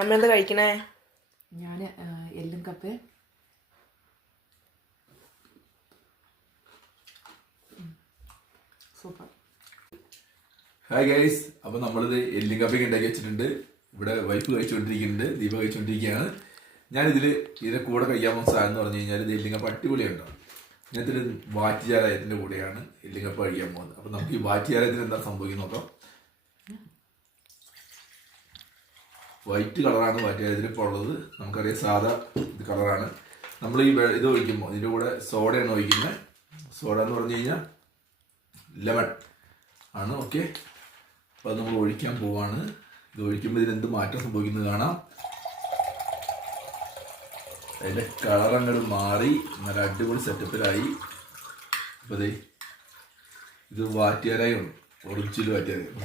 അമ്മ എന്താ കഴിക്കണേ? ഞാൻ എല്ലും കപ്പ സൂപ്പർ. ഹായ് ഗൈസ്, അപ്പോൾ നമ്മളിത് എല്ലും കപ്പയൊക്കെ ഉണ്ടാക്കി വെച്ചിട്ടുണ്ട്. ഇവിടെ വൈഫ് കഴിച്ചുകൊണ്ടിരിക്കുന്നുണ്ട്, ദീപ കഴിച്ചുകൊണ്ടിരിക്കുകയാണ്. ഇതിൻ്റെ കൂടെ കഴിക്കാൻ പോകുന്ന സാധനം എന്ന് പറഞ്ഞു കഴിഞ്ഞാൽ ഇത് എല്ലും കപ്പ അടിപൊളിയുണ്ടാവും. ഇതിനകത്തിൽ വാറ്റുചാരായത്തിൻ്റെ കൂടെയാണ് എല്ലും കപ്പ കഴിക്കാൻ പോകുന്നത്. അപ്പോൾ നമുക്ക് ഈ വാറ്റുചാരായത്തിന് എന്താ സംഭവിക്കുന്നത് നോക്കാം. വൈറ്റ് കളറാണ് വാറ്റുചാരായത്തിൽ ഇപ്പോൾ ഉള്ളത്. നമുക്കറിയാം സാധാ ഇത് കളറാണ്. നമ്മൾ ഈ ഇത് ഒഴിക്കുമ്പോൾ ഇതിൻ്റെ കൂടെ സോഡയാണ് ഒഴിക്കുന്നത്. സോഡ എന്ന് പറഞ്ഞു കഴിഞ്ഞാൽ ലെമൺ ആണ്. ഓക്കെ, അപ്പോൾ അത് നമ്മൾ ഒഴിക്കാൻ പോവാണ്. ഇത് ഒഴിക്കുമ്പോൾ ഇതിനെന്ത് മാറ്റം സംഭവിക്കുന്നത് കാണാം. അതിൻ്റെ കളർ അങ്ങോട്ട് മാറി നല്ല അടിപൊളി സെറ്റപ്പിലായി. അപ്പോൾ ഇത് വാറ്റുചാരായം ഒറിജിനൽ വാറ്റുചാരായം.